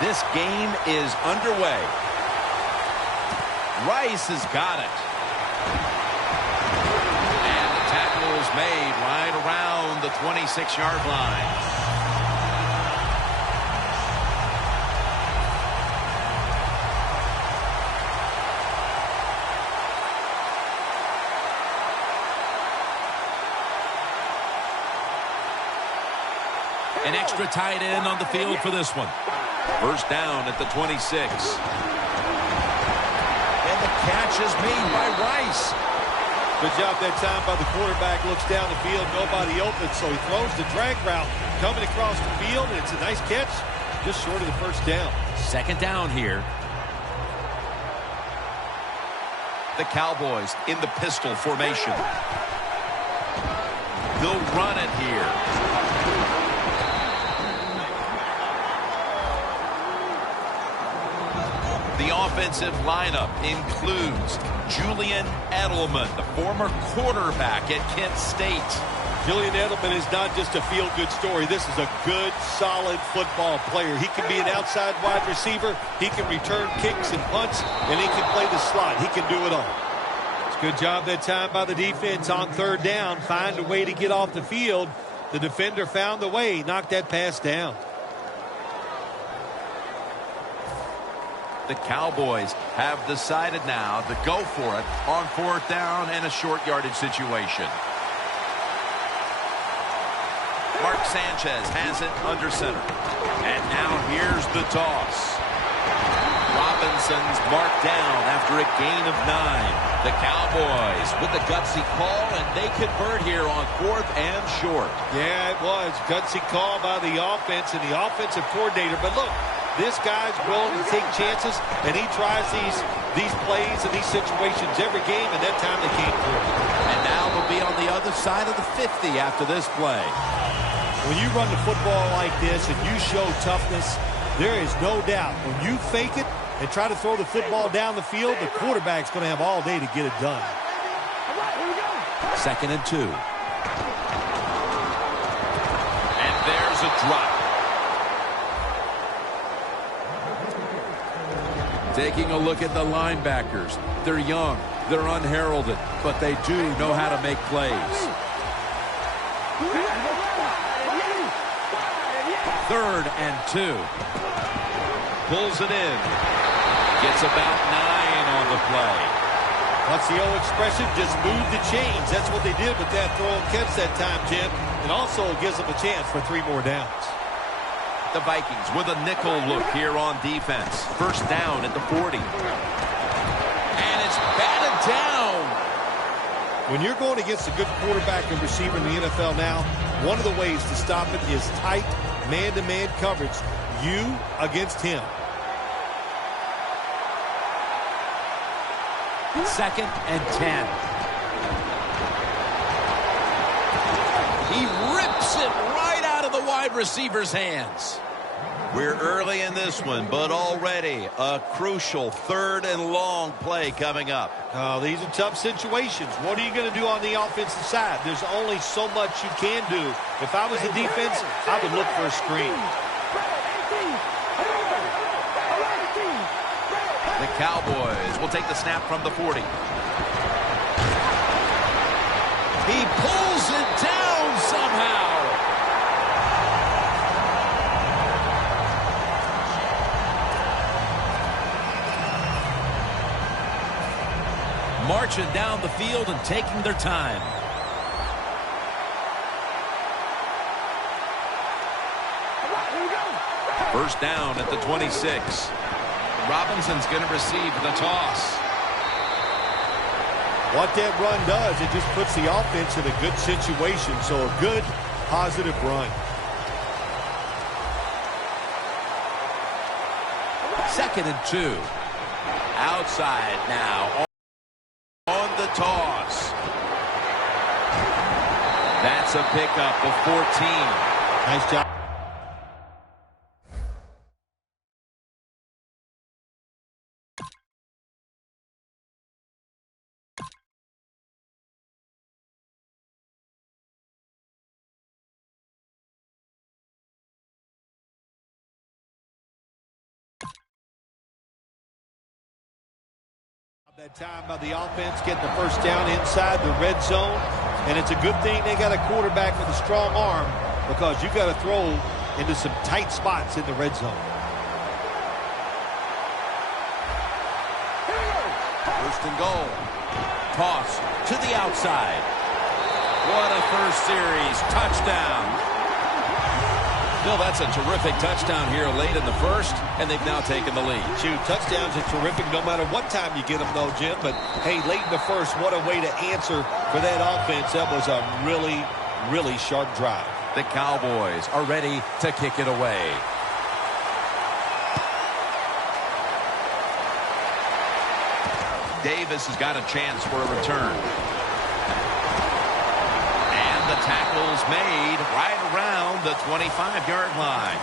This game is underway. Rice has got it. And the tackle is made right around the 26-yard line. An extra tight end on the field for this one. First down at the 26. And the catch is made by Rice. Good job that time by the quarterback. Looks down the field, nobody open, so he throws the drag route coming across the field, and it's a nice catch, just short of the first down. Second down here. The Cowboys in the pistol formation. They'll run it here. The offensive lineup includes Julian Edelman, the former quarterback at Kent State. Julian Edelman is not just a feel-good story. This is a good, solid football player. He can be an outside wide receiver. He can return kicks and punts, and he can play the slot. He can do it all. It's a good job that time by the defense on third down. Find a way to get off the field. The defender found the way. Knocked that pass down. The Cowboys have decided now to go for it on fourth down and a short yardage situation. Mark Sanchez has it under center. And now here's the toss. Robinson's marked down after a gain of 9. The Cowboys with the gutsy call, and they convert here on fourth and short. Yeah, it was. Gutsy call by the offense and the offensive coordinator. But look, this guy's willing to take chances, and he tries these plays and these situations every game, and that time they came through. And now we'll be on the other side of the 50 after this play. When you run the football like this and you show toughness, there is no doubt when you fake it and try to throw the football down the field, the quarterback's going to have all day to get it done. Second and 2. And there's a drop. Taking a look at the linebackers. They're young, they're unheralded, but they do know how to make plays. Third and 2. Pulls it in. Gets about 9 on the play. What's the old expression? Just move the chains. That's what they did with that throw and catch that time, Jim. It also gives them a chance for 3 more downs. The Vikings with a nickel look here on defense. First down at the 40. And it's batted down. When you're going against a good quarterback and receiver in the NFL now, one of the ways to stop it is tight man-to-man coverage. You against him. Second and 10. He rips it right out of the wide receiver's hands. We're early in this one, but already a crucial third and long play coming up. Oh, these are tough situations. What are you going to do on the offensive side? There's only so much you can do. If I was the defense, I would look for a screen. The Cowboys will take the snap from the 40. He pulls it down somehow. Marching down the field and taking their time. First down at the 26. Robinson's going to receive the toss. What that run does, it just puts the offense in a good situation. So a good, positive run. Second and 2. Outside now. On the toss. That's a pickup of 14. Nice job. That time by the offense getting the first down inside the red zone. And it's a good thing they got a quarterback with a strong arm, because you got to throw into some tight spots in the red zone. First and goal. Toss to the outside. What a first series. Touchdown. Bill, that's a terrific touchdown here late in the first, and they've now taken the lead. Shoot, touchdowns are terrific no matter what time you get them, though, Jim. But, hey, late in the first, what a way to answer for that offense. That was a really, really sharp drive. The Cowboys are ready to kick it away. Davis has got a chance for a return. The tackle's made right around the 25-yard line.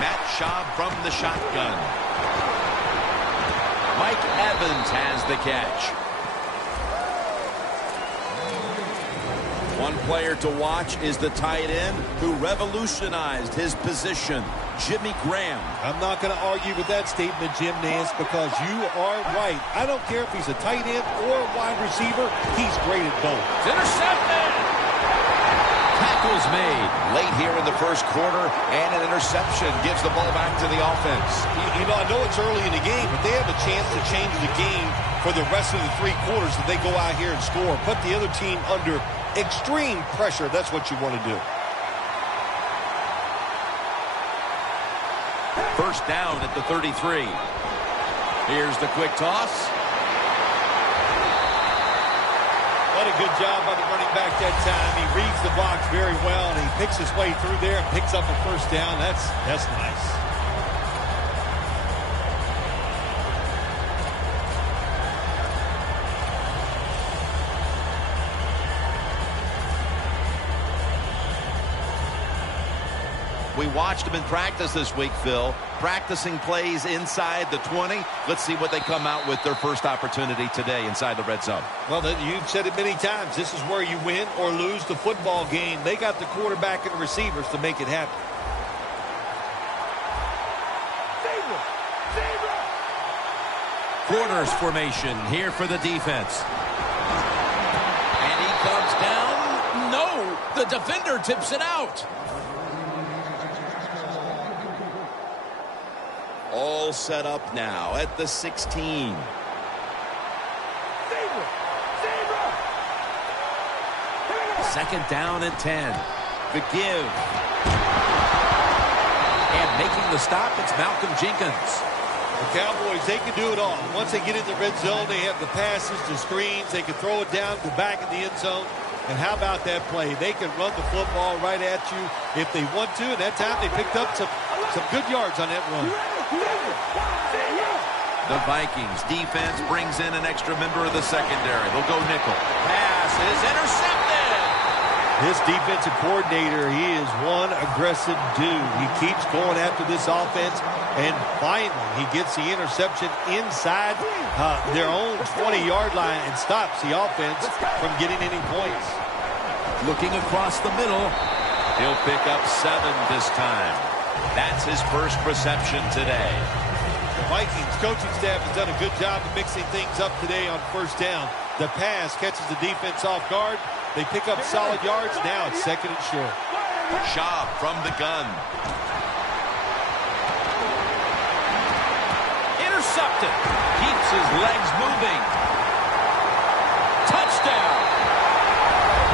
Matt Schaub from the shotgun. Mike Evans has the catch. One player to watch is the tight end who revolutionized his position, Jimmy Graham. I'm not going to argue with that statement, Jim Nance, because you are right. I don't care if he's a tight end or a wide receiver. He's great at both. It's intercepted. Tackle's made late here in the first quarter, and an interception gives the ball back to the offense. You know, I know it's early in the game, but they have a chance to change the game for the rest of the three quarters if they go out here and score. Put the other team under extreme pressure. That's what you want to do. First down at the 33. Here's the quick toss. What a good job by the running back that time. He reads the box very well, and he picks his way through there and picks up a first down. That's nice. We watched them in practice this week, Phil, practicing plays inside the 20. Let's see what they come out with their first opportunity today inside the red zone. Well, you've said it many times. This is where you win or lose the football game. They got the quarterback and the receivers to make it happen. Quarters formation here for the defense. And he comes down. No, the defender tips it out. All set up now at the 16. Second down and 10. The give. And making the stop, it's Malcolm Jenkins. The Cowboys, they can do it all. Once they get in the red zone, they have the passes, the screens. They can throw it down, go back in the end zone. And how about that play? They can run the football right at you if they want to. And that time they picked up some good yards on that run. The Vikings defense brings in an extra member of the secondary. They'll go nickel. Pass is intercepted. This defensive coordinator, he is one aggressive dude. He keeps going after this offense, and finally he gets the interception inside their own 20-yard line and stops the offense from getting any points. Looking across the middle, he'll pick up 7 this time. That's his first reception today. The Vikings coaching staff has done a good job of mixing things up today on first down. The pass catches the defense off guard. They pick up solid yards. Now it's second and short. Schaub from the gun. Intercepted. Keeps his legs moving. Touchdown.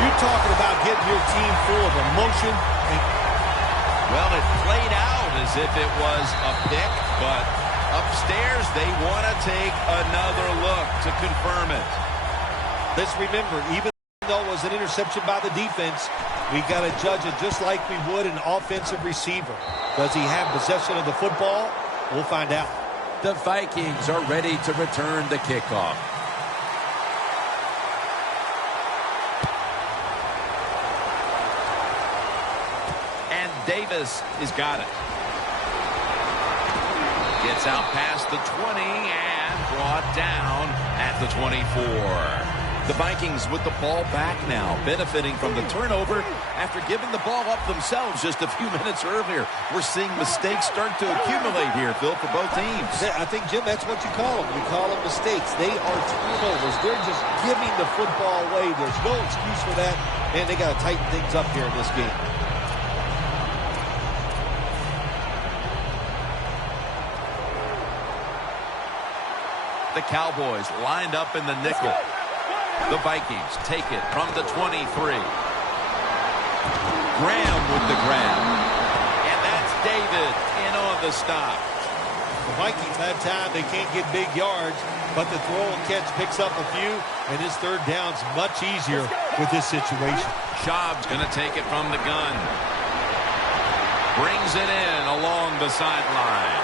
You're talking about getting your team full of emotion. Well, it played out as if it was a pick, but upstairs they want to take another look to confirm it. Let's remember, even though it was an interception by the defense, we got to judge it just like we would an offensive receiver. Does he have possession of the football? We'll find out. The Vikings are ready to return the kickoff. And Davis has got it. Gets out past the 20 and brought down at the 24. The Vikings with the ball back now, benefiting from the turnover after giving the ball up themselves just a few minutes earlier. We're seeing mistakes start to accumulate here, Phil, for both teams. I think, Jim, that's what you call them. We call them mistakes. They are turnovers. They're just giving the football away. There's no excuse for that. Man, they got to tighten things up here in this game. The Cowboys lined up in the nickel. The Vikings take it from the 23. Graham with the grab. And that's David in on the stop. The Vikings have time. They can't get big yards, but the throw and catch picks up a few, and his third down's much easier with this situation. Schaub's going to take it from the gun. Brings it in along the sideline.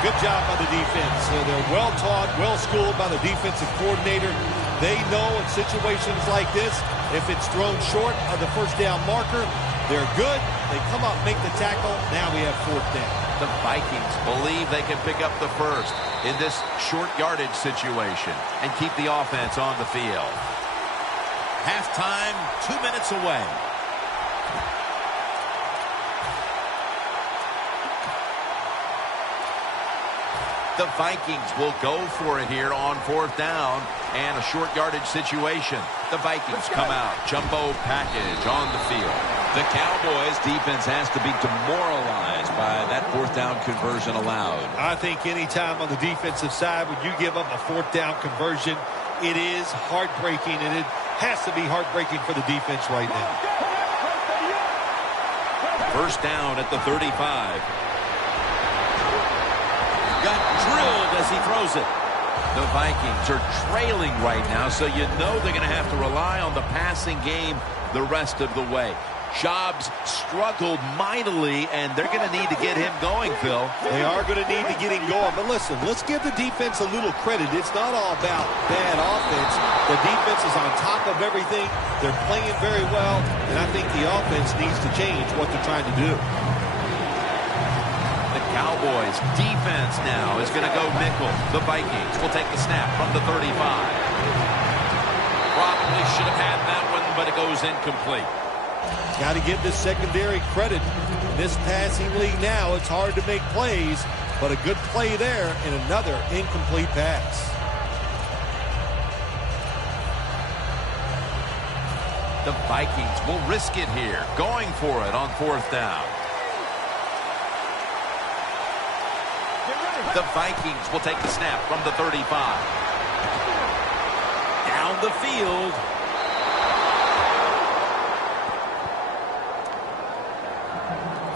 Good job by the defense. They're well-taught, well-schooled by the defensive coordinator. They know in situations like this, if it's thrown short of the first down marker, they're good. They come up, make the tackle. Now we have fourth down. The Vikings believe they can pick up the first in this short yardage situation and keep the offense on the field. Halftime, 2 minutes away. The Vikings will go for it here on fourth down and a short yardage situation. The Vikings come out. Jumbo package on the field. The Cowboys defense has to be demoralized by that fourth down conversion allowed. I think any time on the defensive side when you give up a fourth down conversion, it is heartbreaking, and it has to be heartbreaking for the defense right now. First down at the 35. Got drilled as he throws it. The Vikings are trailing right now, so you know they're going to have to rely on the passing game the rest of the way. Schaub's struggled mightily, and they're going to need to get him going, Phil. They are going to need to get him going. But listen, let's give the defense a little credit. It's not all about bad offense. The defense is on top of everything. They're playing very well, and I think the offense needs to change what they're trying to do. Cowboys defense now is going to go nickel. The Vikings will take the snap from the 35. Probably should have had that one, but it goes incomplete. Got to give this secondary credit. In this passing league now, it's hard to make plays, but a good play there and another incomplete pass. The Vikings will risk it here, going for it on fourth down. The Vikings will take the snap from the 35. Down the field.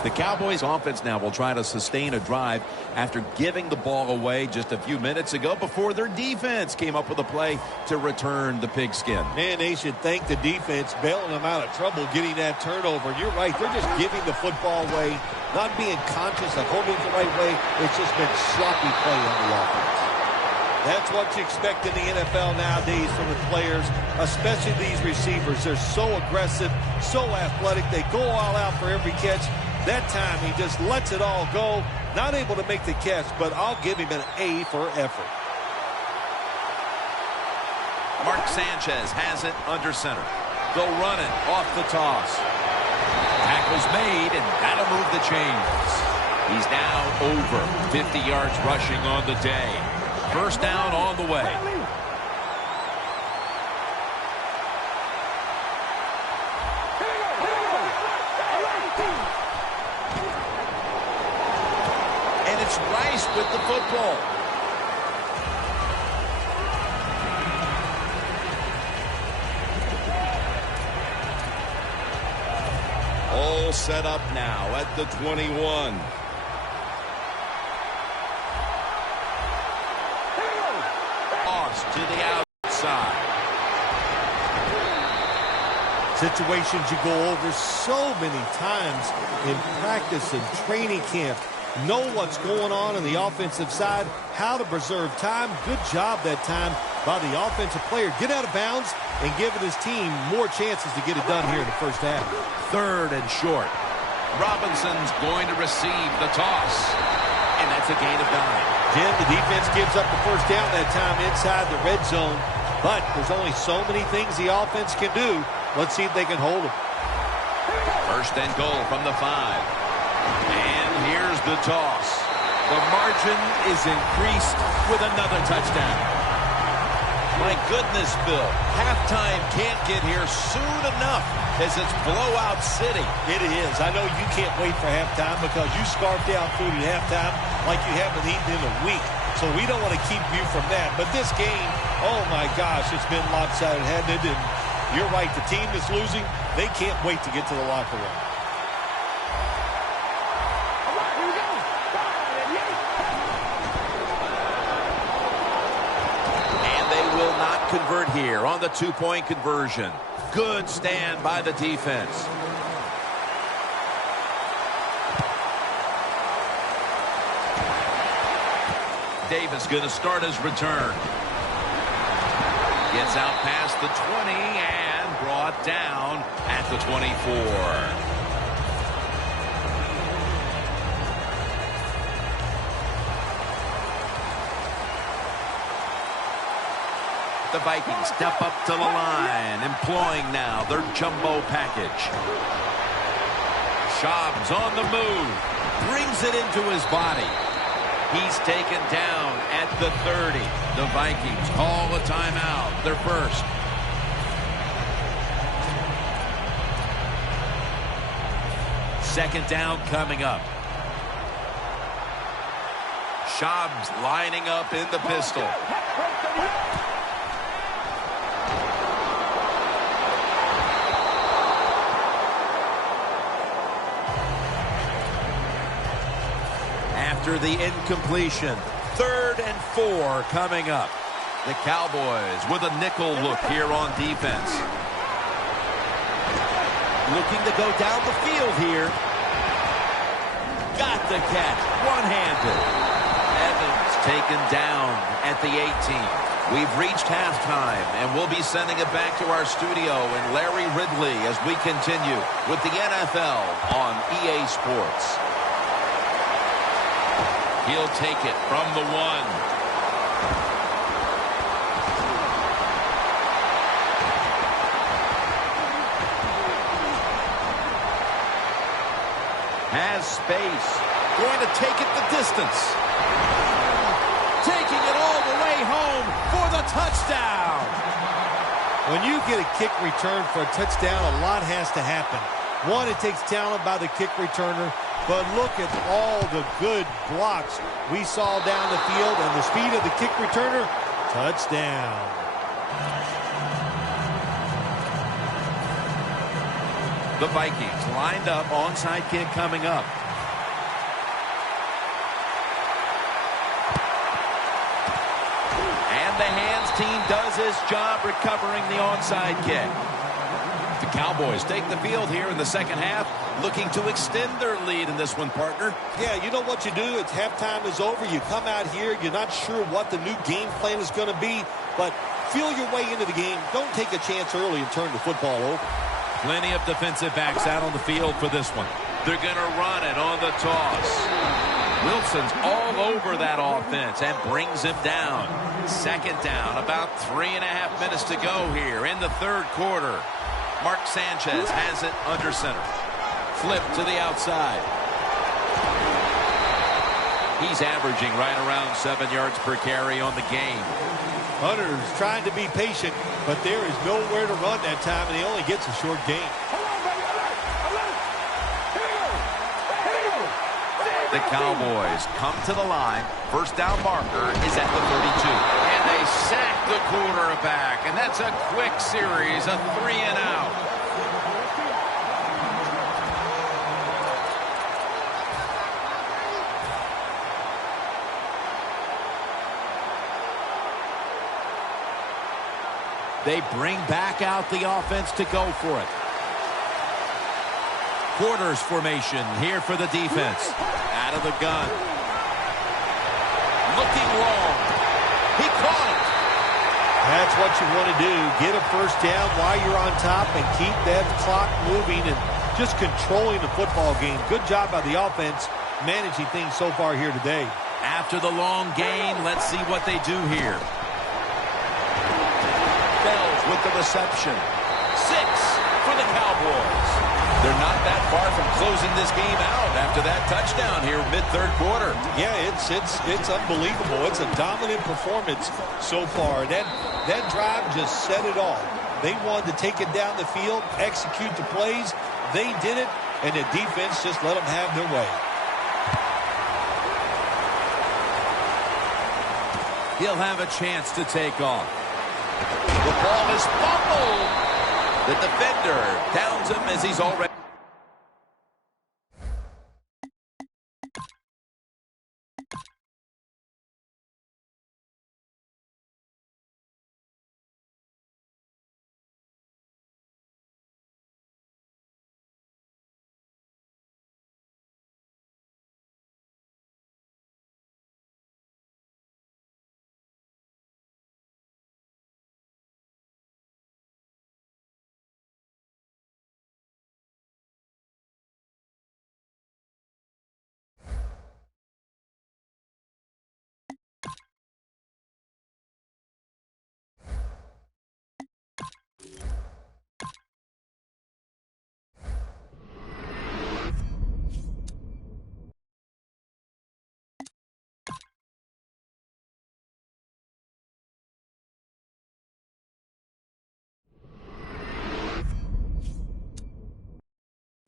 The Cowboys offense now will try to sustain a drive after giving the ball away just a few minutes ago before their defense came up with a play to return the pigskin. Man, they should thank the defense bailing them out of trouble getting that turnover. And you're right, they're just giving the football away, not being conscious of holding it the right way. It's just been sloppy play on the offense. That's what you expect in the NFL nowadays from the players, especially these receivers. They're so aggressive, so athletic. They go all out for every catch. That time he just lets it all go. Not able to make the catch, but I'll give him an A for effort. Mark Sanchez has it under center. They'll run it off the toss. Tackle's made, and that'll move the chains. He's now over 50 yards rushing on the day. First down on the way. And it's Rice with the football. All set up now at the 21. To the outside. Situations you go over so many times in practice and training camp. Know what's going on the offensive side, how to preserve time. Good job that time by the offensive player. Get out of bounds and giving his team more chances to get it done here in the first half. Third and short. Robinson's going to receive the toss. And that's a gain of 9. Jim, the defense gives up the first down that time inside the red zone. But there's only so many things the offense can do. Let's see if they can hold them. First and goal from the 5. And here's the toss. The margin is increased with another touchdown. My goodness, Bill. Halftime can't get here soon enough as it's blowout city. It is. I know you can't wait for halftime because you scarfed down food at halftime like you haven't eaten in a week. So we don't want to keep you from that. But this game, oh my gosh, it's been lopsided, hasn't it? And you're right, the team that's losing, they can't wait to get to the locker room. Convert here on the 2-point conversion. Good stand by the defense. Davis going to start his return. Gets out past the 20 and brought down at the 24. The Vikings step up to the line, employing now their jumbo package. Schaub's on the move, brings it into his body. He's taken down at the 30. The Vikings call a timeout, their first. Second down coming up. Schaub's lining up in the pistol. After the incompletion, 3rd and 4 coming up. The Cowboys with a nickel look here on defense. Looking to go down the field here. Got the catch, one-handed. Evans taken down at the 18. We've reached halftime, and we'll be sending it back to our studio and Larry Ridley as we continue with the NFL on EA Sports. He'll take it from the 1. Has space. Going to take it the distance. Taking it all the way home for the touchdown. When you get a kick return for a touchdown, a lot has to happen. One, it takes talent by the kick returner. But look at all the good blocks we saw down the field and the speed of the kick returner. Touchdown. The Vikings lined up, onside kick coming up. And the hands team does his job recovering the onside kick. The Cowboys take the field here in the second half, looking to extend their lead in this one, partner. Yeah, you know what you do? It's halftime is over. You come out here. You're not sure what the new game plan is going to be, but feel your way into the game. Don't take a chance early and turn the football over. Plenty of defensive backs out on the field for this one. They're going to run it on the toss. Wilson's all over that offense and brings him down. Second down, about 3.5 minutes to go here in the third quarter. Mark Sanchez has it under center. Flip to the outside. He's averaging right around 7 yards per carry on the game. Hunter's trying to be patient, but there is nowhere to run that time, and he only gets a short gain. The Cowboys come to the line. First down marker is at the 32. And they sack the quarterback. And that's a quick series, a 3-and-out. They bring back out the offense to go for it. Quarters formation here for the defense. Out of the gun. Looking long. He caught it. That's what you want to do. Get a first down while you're on top and keep that clock moving and just controlling the football game. Good job by the offense managing things so far here today. After the long gain, let's see what they do here. Fells with the reception. 6 for the Cowboys. They're not that far from closing this game out after that touchdown here mid-third quarter. Yeah, it's unbelievable. It's a dominant performance so far. That drive just set it off. They wanted to take it down the field, execute the plays. They did it, and the defense just let them have their way. He'll have a chance to take off. The ball is fumbled. The defender downs him as he's already...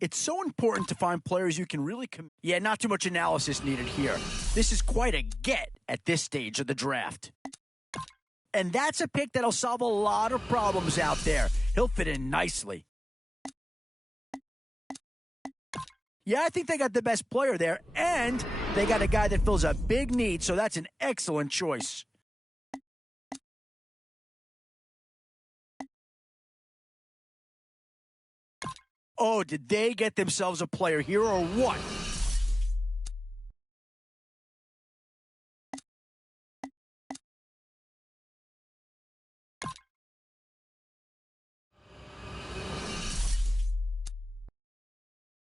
It's so important to find players you can really Yeah, not too much analysis needed here. This is quite a get at this stage of the draft. And that's a pick that'll solve a lot of problems out there. He'll fit in nicely. Yeah, I think they got the best player there, and they got a guy that fills a big need, so that's an excellent choice. Oh, did they get themselves a player here or what?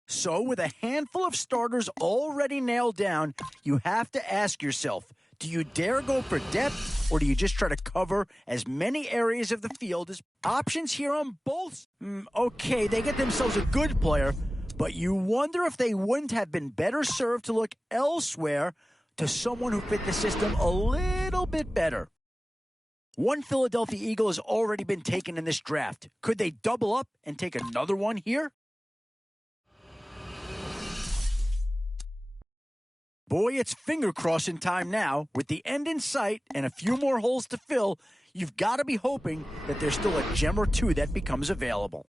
So, with a handful of starters already nailed down, you have to ask yourself, do you dare go for depth, or do you just try to cover as many areas of the field as options here on both? Okay, they get themselves a good player, but you wonder if they wouldn't have been better served to look elsewhere to someone who fit the system a little bit better. One Philadelphia Eagle has already been taken in this draft. Could they double up and take another one here? Boy, it's finger-crossing time now. With the end in sight and a few more holes to fill, you've got to be hoping that there's still a gem or two that becomes available.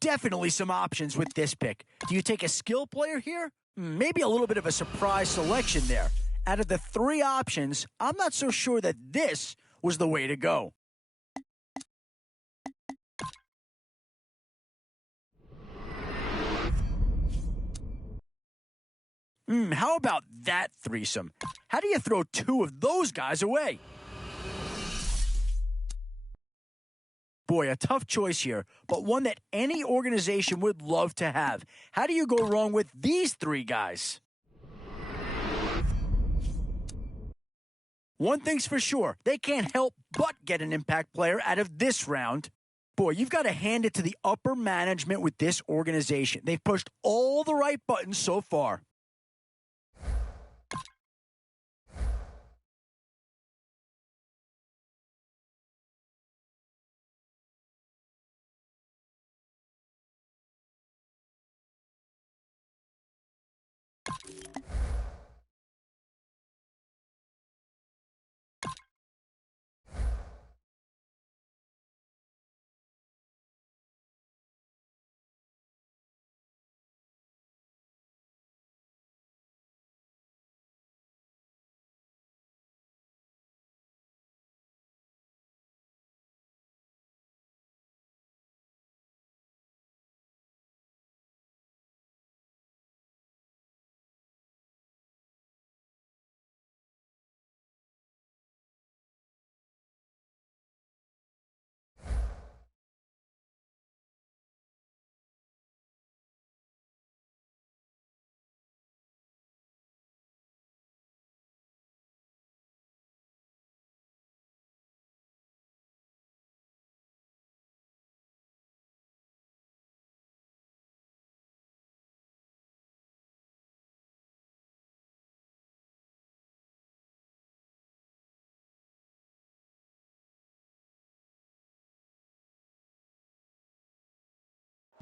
Definitely some options with this pick. Do you take a skill player here? Maybe a little bit of a surprise selection there. Out of the 3 options, I'm not so sure that this was the way to go. How about that threesome? How do you throw 2 of those guys away? Boy, a tough choice here, but one that any organization would love to have. How do you go wrong with these 3 guys? One thing's for sure, they can't help but get an impact player out of this round. Boy, you've got to hand it to the upper management with this organization. They've pushed all the right buttons so far.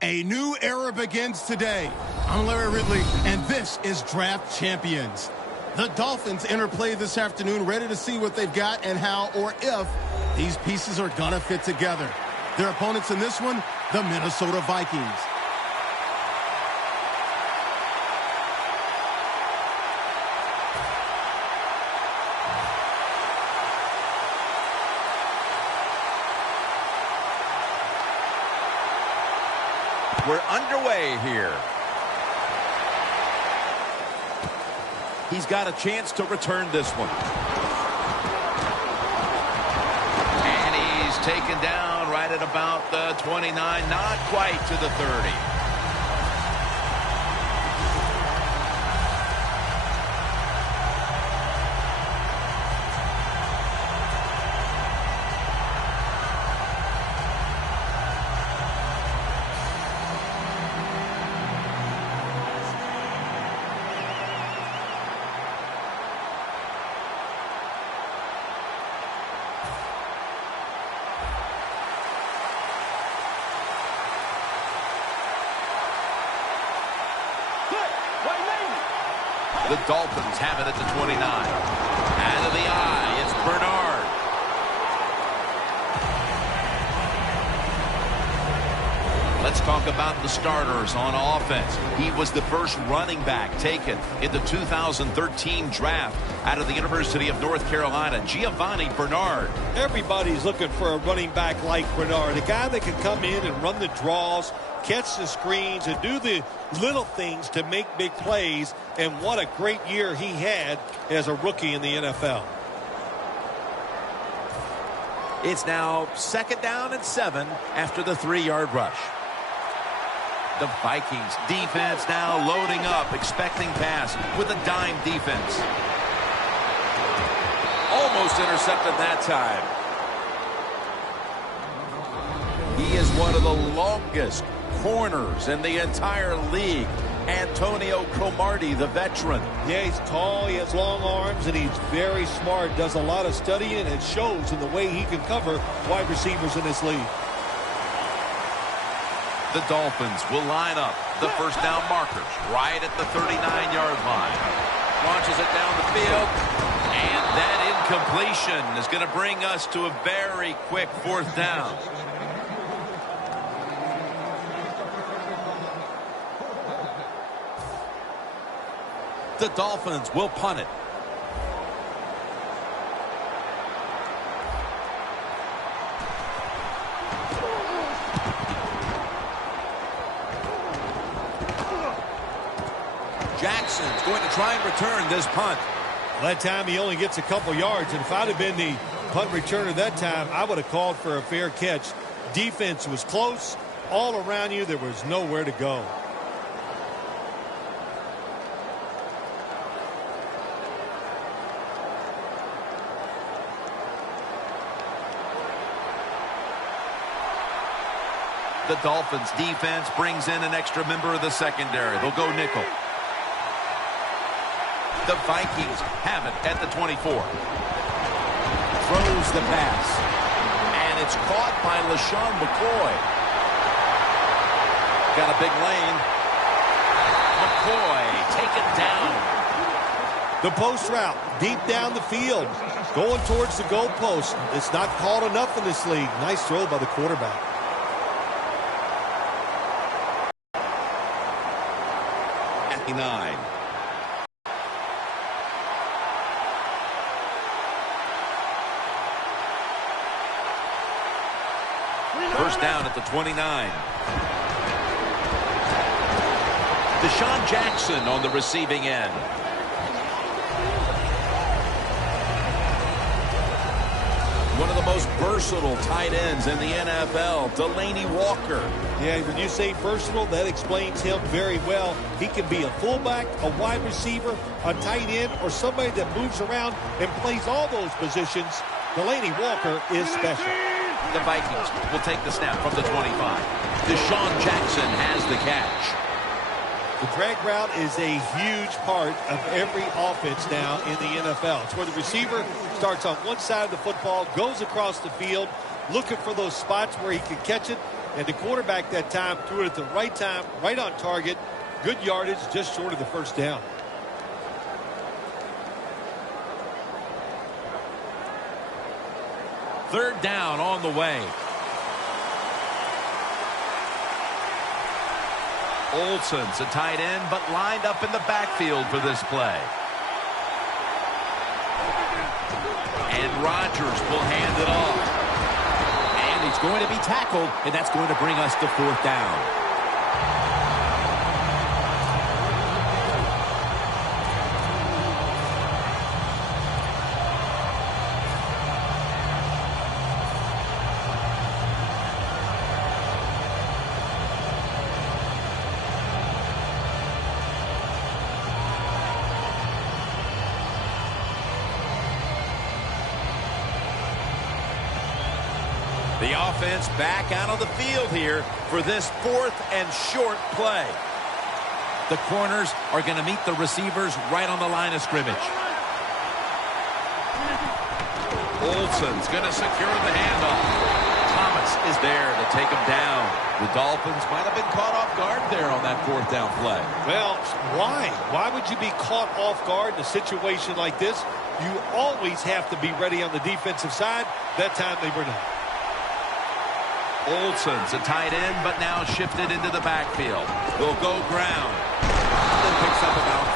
A new era begins today. I'm Larry Ridley, and this is Draft Champions. The Dolphins interplay this afternoon, ready to see what they've got and how or if these pieces are going to fit together. Their opponents in this one, the Minnesota Vikings. We're underway here. He's got a chance to return this one. And he's taken down right at about the 29, not quite to the 30. The Dolphins have it at the 29. Out of the eye, it's Bernard. Let's talk about the starters on offense. He was the first running back taken in the 2013 draft out of the University of North Carolina, Giovanni Bernard. Everybody's looking for a running back like Bernard, a guy that can come in and run the draws, catch the screens, and do the little things to make big plays. And what a great year he had as a rookie in the NFL. It's now 2nd down and 7 after the 3-yard rush. The Vikings defense now loading up, expecting pass with a dime defense. Almost intercepted that time. He is one of the longest corners in the entire league. Antonio Cromartie, the veteran. Yeah, he's tall, he has long arms, and he's very smart, does a lot of studying, and it shows in the way he can cover wide receivers in this league. The Dolphins will line up the first down markers right at the 39-yard line. Launches it down the field. And that incompletion is going to bring us to a very quick 4th down. The Dolphins will punt it. Jackson's going to try and return this punt. That time he only gets a couple yards, and if I'd have been the punt returner that time, I would have called for a fair catch. Defense was close. All around you, there was nowhere to go. The Dolphins defense brings in an extra member of the secondary. They'll go nickel. The Vikings have it at the 24. Throws the pass. And it's caught by LaShawn McCoy. Got a big lane. McCoy taken down. The post route, deep down the field, going towards the goalpost. It's not called enough in this league. Nice throw by the quarterback. At 9. First down at the 29. Deshaun Jackson on the receiving end. One of the most versatile tight ends in the NFL, Delaney Walker. Yeah, when you say versatile, that explains him very well. He can be a fullback, a wide receiver, a tight end, or somebody that moves around and plays all those positions. Delaney Walker is special. The Vikings will take the snap from the 25. Deshaun Jackson has the catch. The drag route is a huge part of every offense now in the NFL. It's where the receiver starts on one side of the football, goes across the field, looking for those spots where he can catch it, And the quarterback that time threw it at the right time, right on target. Good yardage, just short of the first down. Third down on the way. Olsen's a tight end, but lined up in the backfield for this play. And Rodgers will hand it off. And he's going to be tackled, and that's going to bring us to fourth down. The offense back out on the field here for this fourth and short play. The corners are going to meet the receivers right on the line of scrimmage. Olsen's going to secure the handoff. Thomas is there to take him down. The Dolphins might have been caught off guard there on that fourth down play. Well, why? Why would you be caught off guard in a situation like this? You always have to be ready on the defensive side. That time they were not. Olsen's a tight end, but now shifted into the backfield. Will go ground. Then picks up about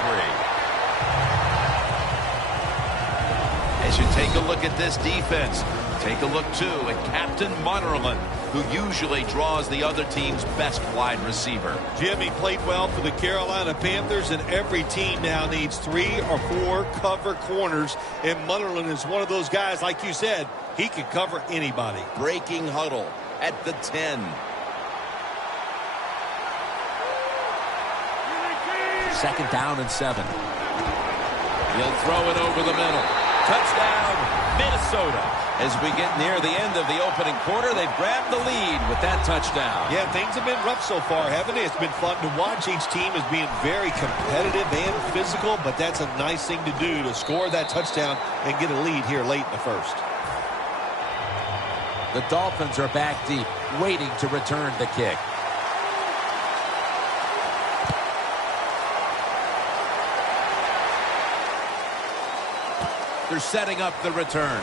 3. As you take a look at this defense, take a look, too, at Captain Munnerlyn, who usually draws the other team's best wide receiver. Jim, he played well for the Carolina Panthers, and every team now needs 3 or 4 cover corners, and Munnerlyn is one of those guys, like you said, he can cover anybody. Breaking huddle at the 10. Second down and 7. He'll throw it over the middle. Touchdown, Minnesota. As we get near the end of the opening quarter, they've grabbed the lead with that touchdown. Yeah, things have been rough so far, haven't they? It's been fun to watch. Each team is being very competitive and physical, but that's a nice thing to do, to score that touchdown and get a lead here late in the first. The Dolphins are back deep, waiting to return the kick. They're setting up the return.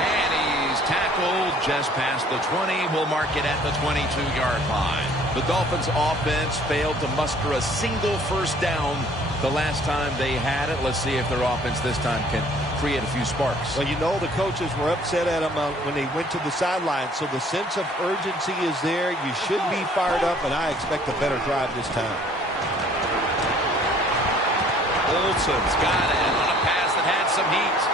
And he's tackled just past the 20. We'll mark it at the 22-yard line. The Dolphins' offense failed to muster a single first down the last time they had it. Let's see if their offense this time can create a few sparks. Well, you know the coaches were upset at them when they went to the sideline, so the sense of urgency is there. You should be fired up, and I expect a better drive this time. Olsen's got it on a pass that had some heat.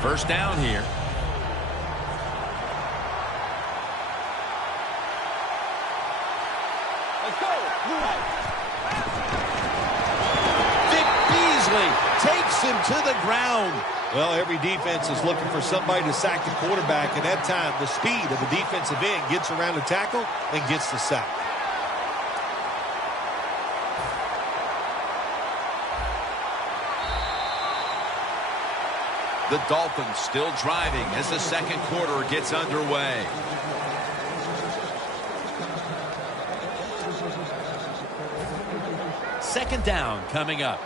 First down here. Let's go. Vic Beasley takes him to the ground. Well, every defense is looking for somebody to sack the quarterback, and that time the speed of the defensive end gets around the tackle and gets the sack. The Dolphins still driving as the second quarter gets underway. Second down coming up.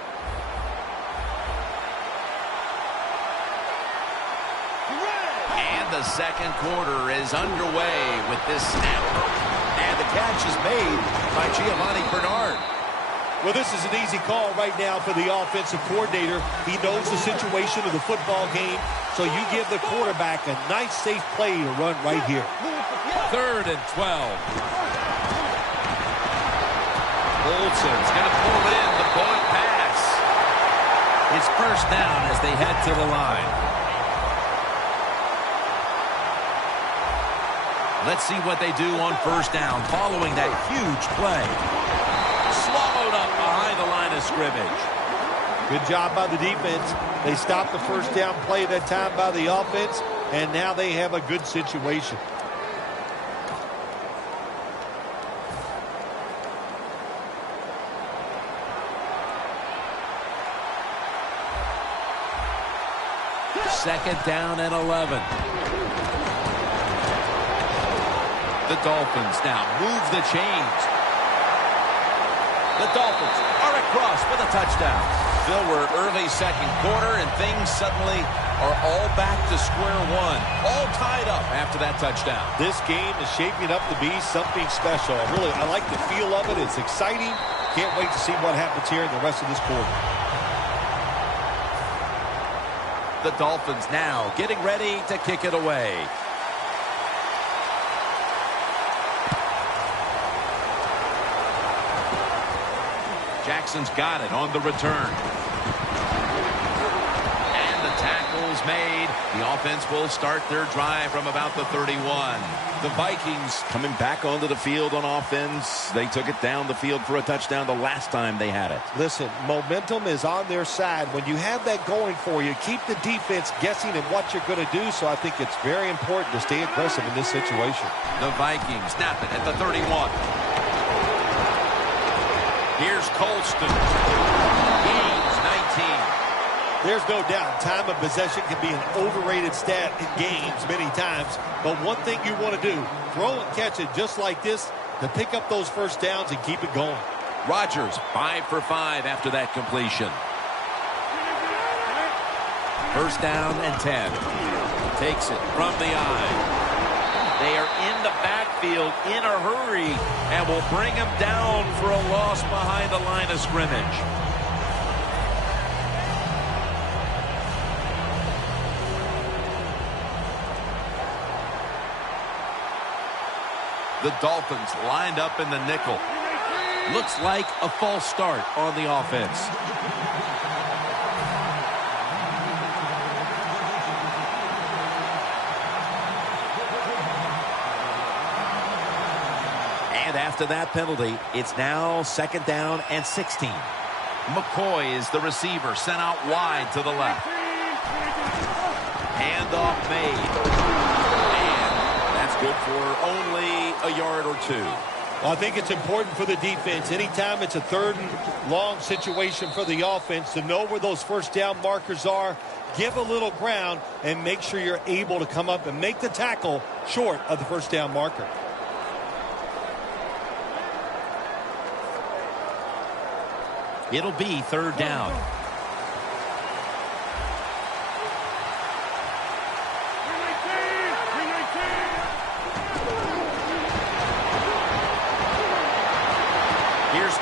And the second quarter is underway with this snap. And the catch is made by Giovanni Bernard. Well, this is an easy call right now for the offensive coordinator. He knows the situation of the football game, so you give the quarterback a nice, safe play to run right here. 3rd and 12. Olsen's going to pull in the bullet pass. It's first down as they head to the line. Let's see what they do on first down following that huge play. Swallowed up behind the line of scrimmage. Good job by the defense. They stopped the first down play that time by the offense. and now they have a good situation. Second down and 11. The Dolphins now move the chains. The Dolphins are across with a touchdown. Phil, we're early second quarter, and things suddenly are all back to square one. All tied up after that touchdown. This game is shaping up to be something special. I like the feel of it. It's exciting. Can't wait to see what happens here in the rest of this quarter. The Dolphins now getting ready to kick it away. Jackson's got it on the return. And the tackle's made. The offense will start their drive from about the 31. The Vikings coming back onto the field on offense. They took it down the field for a touchdown the last time they had it. Listen, momentum is on their side. When you have that going for you, keep the defense guessing at what you're going to do. So I think it's very important to stay aggressive in this situation. The Vikings snap it at the 31. Here's Colston. Gains 19. There's no doubt time of possession can be an overrated stat in games many times. But one thing you want to do, throw and catch it just like this to pick up those first downs and keep it going. Rodgers 5 for 5 after that completion. First down and 10. Takes it from the eye. They are in the backfield in a hurry and will bring him down for a loss behind the line of scrimmage. The Dolphins lined up in the nickel. Looks like a false start on the offense. And after that penalty, it's now second down and 16. McCoy is the receiver, sent out wide to the left. Handoff made. Good for only a yard or two. Well, I think it's important for the defense. Anytime it's a third and long situation for the offense to know where those first down markers are, give a little ground, and make sure you're able to come up and make the tackle short of the first down marker. It'll be third down.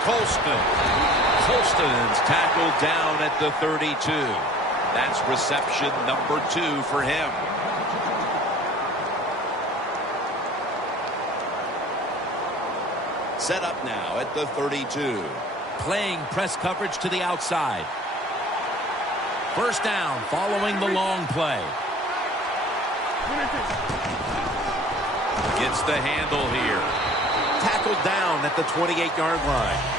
Colston. Colston's tackled down at the 32. That's reception number 2 for him. Set up now at the 32. Playing press coverage to the outside. First down following the long play. Gets the handle here. Tackled down at the 28-yard line.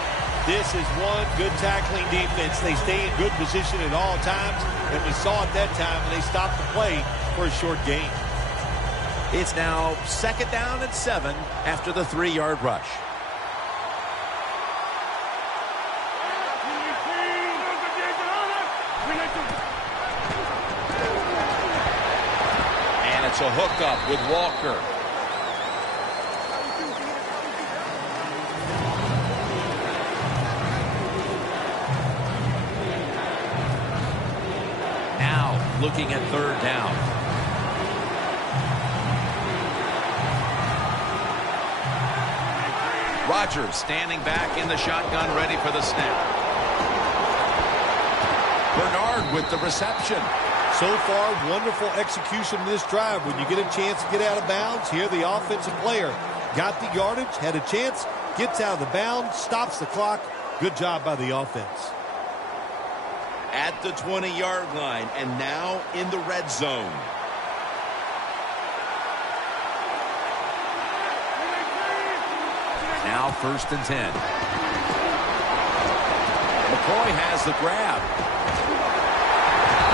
This is one good tackling defense. They stay in good position at all times, and we saw it that time, and they stopped the play for a short gain. It's now second down and 7 after the 3-yard rush. And it's a hookup with Walker. Looking at third down. Rodgers standing back in the shotgun, ready for the snap. Bernard with the reception. So far, wonderful execution in this drive. When you get a chance to get out of bounds, here the offensive player got the yardage, had a chance, gets out of the bounds, stops the clock. Good job by the offense. At the 20-yard line, and now in the red zone. Now first and 10. McCoy has the grab.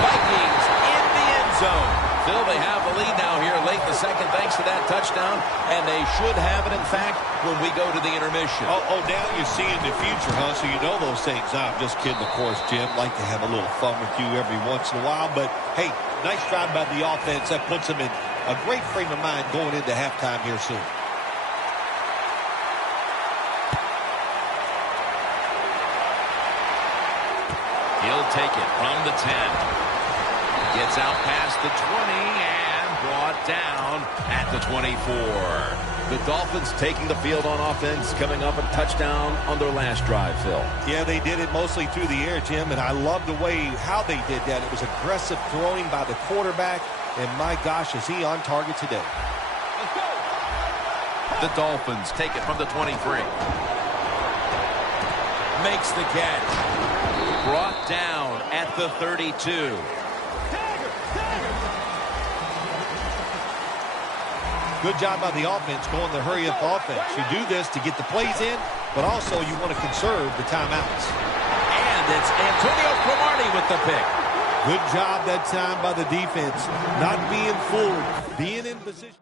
Vikings in the end zone. Phil, they have the lead now here late in the second thanks to that touchdown, and they should have it, in fact, when we go to the intermission. Oh, now you see in the future, huh? So you know those things. I'm just kidding, of course, Jim. Like to have a little fun with you every once in a while. But, hey, nice drive by the offense. That puts them in a great frame of mind going into halftime here soon. He'll take it from the 10. Gets out past the 20 and brought down at the 24. The Dolphins taking the field on offense, coming up a touchdown on their last drive, Phil. Yeah, they did it mostly through the air, Jim, and I love the way how they did that. It was aggressive throwing by the quarterback, and my gosh, is he on target today. Let's go. The Dolphins take it from the 23. Makes the catch. Brought down at the 32. Good job by the offense going the hurry-up offense. You do this to get the plays in, but also you want to conserve the timeouts. And it's Antonio Cromartie with the pick. Good job that time by the defense. Not being fooled, being in position.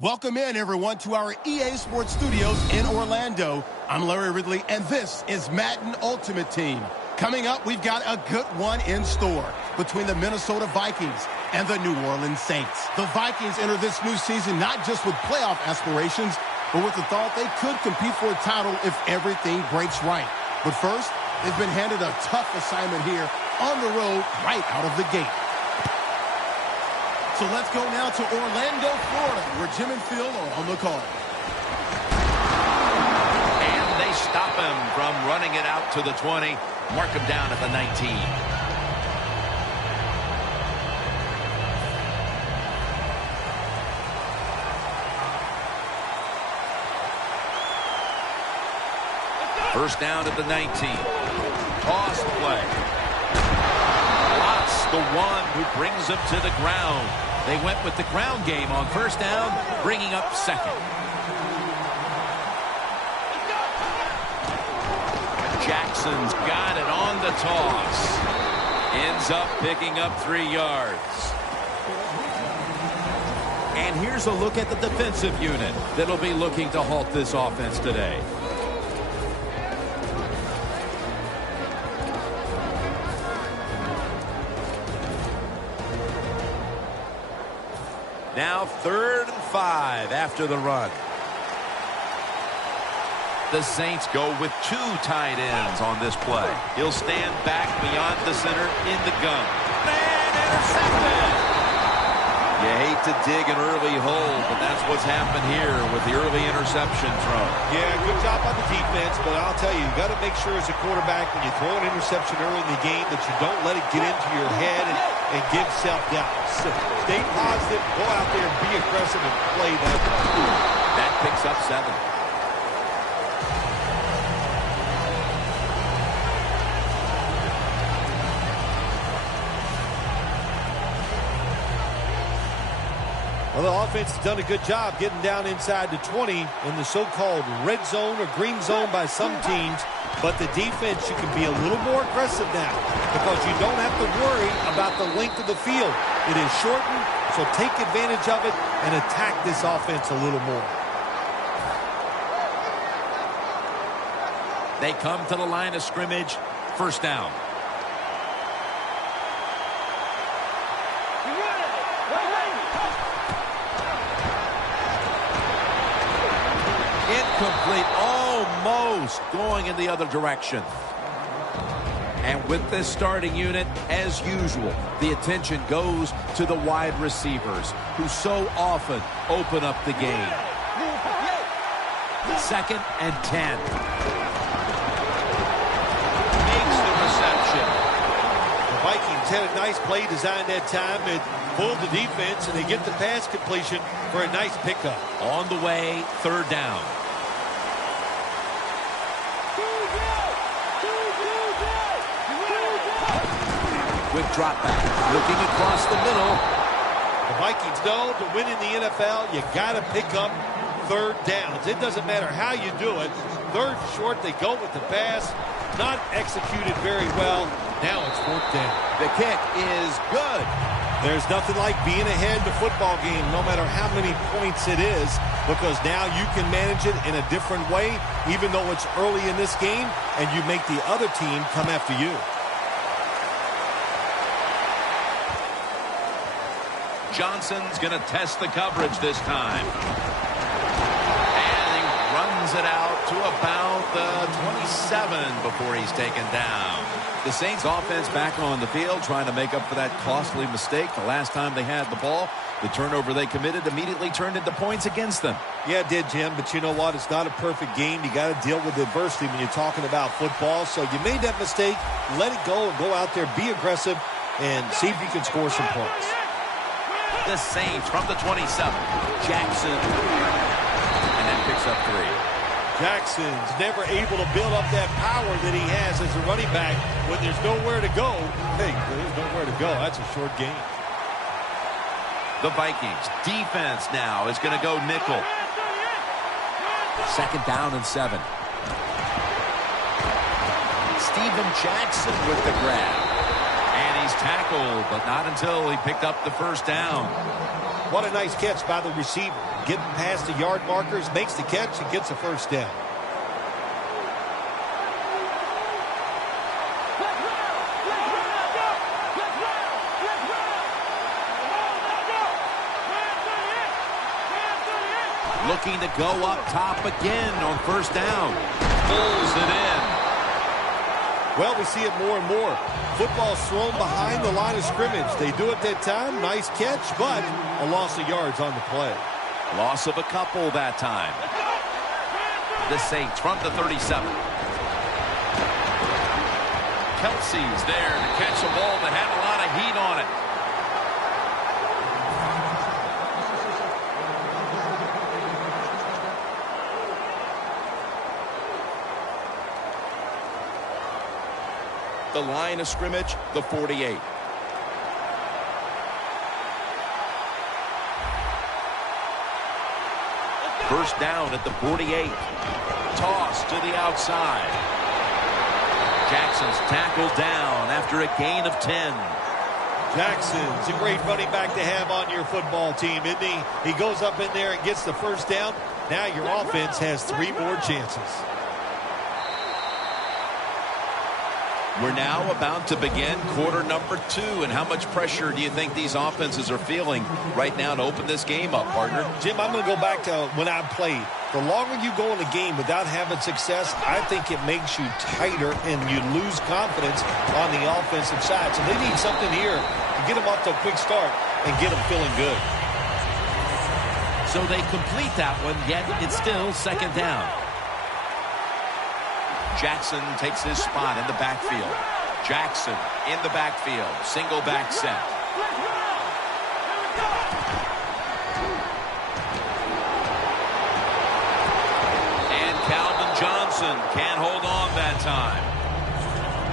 Welcome in, everyone, to our EA Sports Studios in Orlando. I'm Larry Ridley, and this is Madden Ultimate Team. Coming up, we've got a good one in store between the Minnesota Vikings and the New Orleans Saints. The Vikings enter this new season not just with playoff aspirations, but with the thought they could compete for a title if everything breaks right. But first, they've been handed a tough assignment here on the road right out of the gate. So let's go now to Orlando, Florida, where Jim and Phil are on the call. And they stop him from running it out to the 20. Mark him down at the 19. First down at the 19. Toss play. Lots the one who brings him to the ground. They went with the ground game on first down, bringing up second. Jackson's got it on the toss. Ends up picking up 3 yards. And here's a look at the defensive unit that'll be looking to halt this offense today. Now 3rd and 5 after the run. The Saints go with 2 tight ends on this play. He'll stand back beyond the center in the gun. And intercepted! You hate to dig an early hole, but that's what's happened here with the early interception throw. Yeah, good job on the defense, but I'll tell you, got to make sure as a quarterback when you throw an interception early in the game that you don't let it get into your head and give self-doubt. So stay positive, go out there, be aggressive, and play that ball. That picks up 7. Well, the offense has done a good job getting down inside the 20 in the so-called red zone or green zone by some teams. But the defense, you can be a little more aggressive now because you don't have to worry about the length of the field. It is shortened, so take advantage of it and attack this offense a little more. They come to the line of scrimmage. First down. Incomplete, almost going in the other direction. And with this starting unit, as usual, the attention goes to the wide receivers who so often open up the game. 2nd and 10. Makes the reception. The Vikings had a nice play designed that time. It pulled the defense, and they get the pass completion for a nice pickup. On the way, 3rd down. Quick drop back, looking across the middle. The Vikings know to win in the NFL, you got to pick up 3rd downs. It doesn't matter how you do it. 3rd short, they go with the pass. Not executed very well. Now it's 4th down. The kick is good. There's nothing like being ahead in the football game, no matter how many points it is, because now you can manage it in a different way, even though it's early in this game, and you make the other team come after you. Johnson's going to test the coverage this time. And he runs it out to about the 27 before he's taken down. The Saints offense back on the field trying to make up for that costly mistake. The last time they had the ball, the turnover they committed immediately turned into points against them. Yeah, it did, Jim, but you know what? It's not a perfect game. You got to deal with adversity when you're talking about football. So you made that mistake, let it go, and go out there, be aggressive, and see if you can score some points. The Saints from the 27. Jackson. And that picks up 3. Jackson's never able to build up that power that he has as a running back when there's nowhere to go. Hey, there's nowhere to go. That's a short game. The Vikings defense now is going to go nickel. 2nd down and 7. Steven Jackson with the grab. And he's tackled, but not until he picked up the 1st down. What a nice catch by the receiver. Getting past the yard markers, makes the catch, and gets a 1st down. Looking to go up top again on 1st down. Pulls it in. Well, we see it more and more. Football's thrown behind the line of scrimmage. They do it that time. Nice catch, but a loss of yards on the play. Loss of a couple that time. The Saints from the 37. Kelsey's there to catch a ball that had a lot of heat on it. The line of scrimmage, the 48. First down at the 48. Toss to the outside. Jackson's tackled down after a gain of 10. Jackson's a great running back to have on your football team, isn't he? He goes up in there and gets the first down. Now your offense has 3 more chances. We're now about to begin quarter number 2. And how much pressure do you think these offenses are feeling right now to open this game up, partner? Jim, I'm going to go back to when I played. The longer you go in the game without having success, I think it makes you tighter and you lose confidence on the offensive side. So they need something here to get them off to a quick start and get them feeling good. So they complete that one, yet it's still second down. Jackson takes his spot in the backfield. Jackson in the backfield. Single back set. And Calvin Johnson can't hold on that time.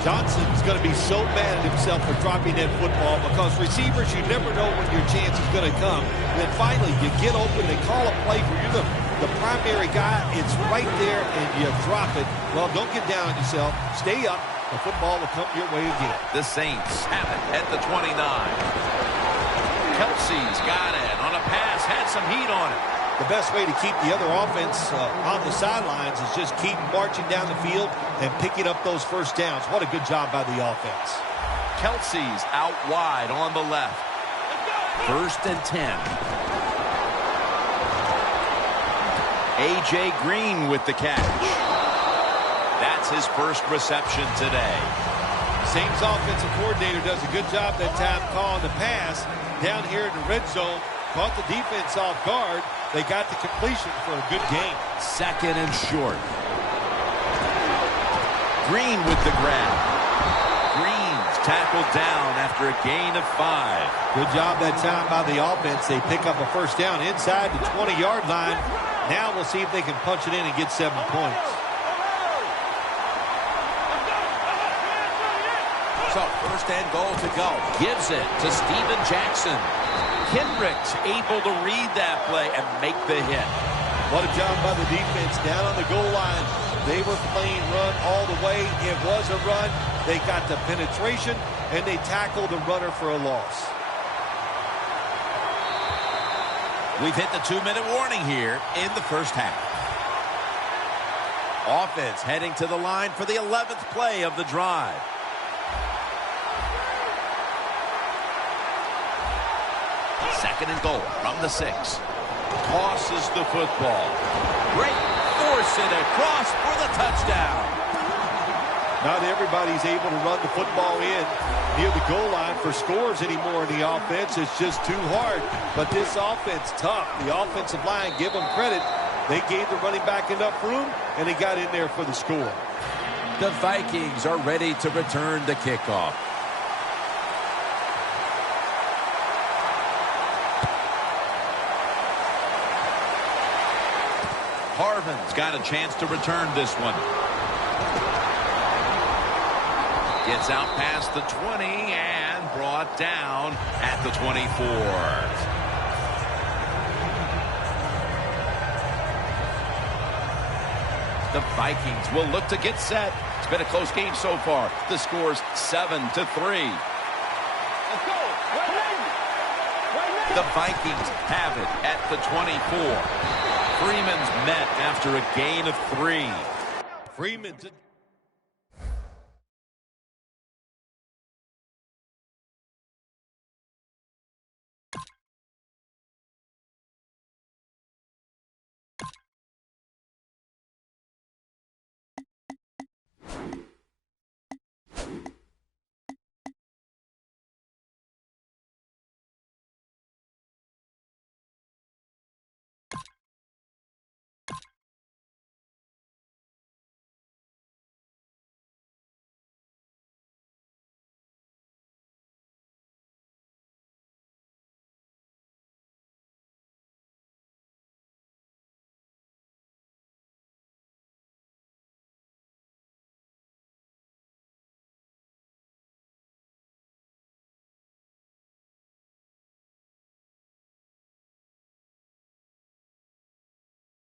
Johnson's going to be so mad at himself for dropping that football because receivers, you never know when your chance is going to come. And then finally, you get open, they call a play for you, the primary guy, it's right there, and you drop it. Well, don't get down on yourself. Stay up. The football will come your way again. The Saints have it at the 29. Kelsey's got it on a pass, had some heat on it. The best way to keep the other offense on the sidelines is just keep marching down the field and picking up those first downs. What a good job by the offense. Kelsey's out wide on the left. First and 10. A.J. Green with the catch. That's his first reception today. Saints offensive coordinator does a good job that time calling the pass down here in the red zone. Caught the defense off guard. They got the completion for a good game. Second and short. Green with the grab. Green's tackled down after a gain of 5. Good job that time by the offense. They pick up a first down inside the 20-yard line. Now we'll see if they can punch it in and get 7 points. So first and goal to go. Gives it to Steven Jackson. Kendrick's able to read that play and make the hit. What a job by the defense down on the goal line. They were playing run all the way. It was a run. They got the penetration, and they tackled the runner for a loss. We've hit the 2-minute warning here in the first half. Offense heading to the line for the 11th play of the drive. Second and goal from the 6. Tosses the football. Great force it across for the touchdown. Not everybody's able to run the football in near the goal line for scores anymore in the offense. It's just too hard. But this offense, tough. The offensive line, give them credit. They gave the running back enough room, and they got in there for the score. The Vikings are ready to return the kickoff. Harvin's got a chance to return this one. Gets out past the 20 and brought down at the 24. The Vikings will look to get set. It's been a close game so far. The score's 7-3. The Vikings have it at the 24. Freeman's met after a gain of 3. Freeman's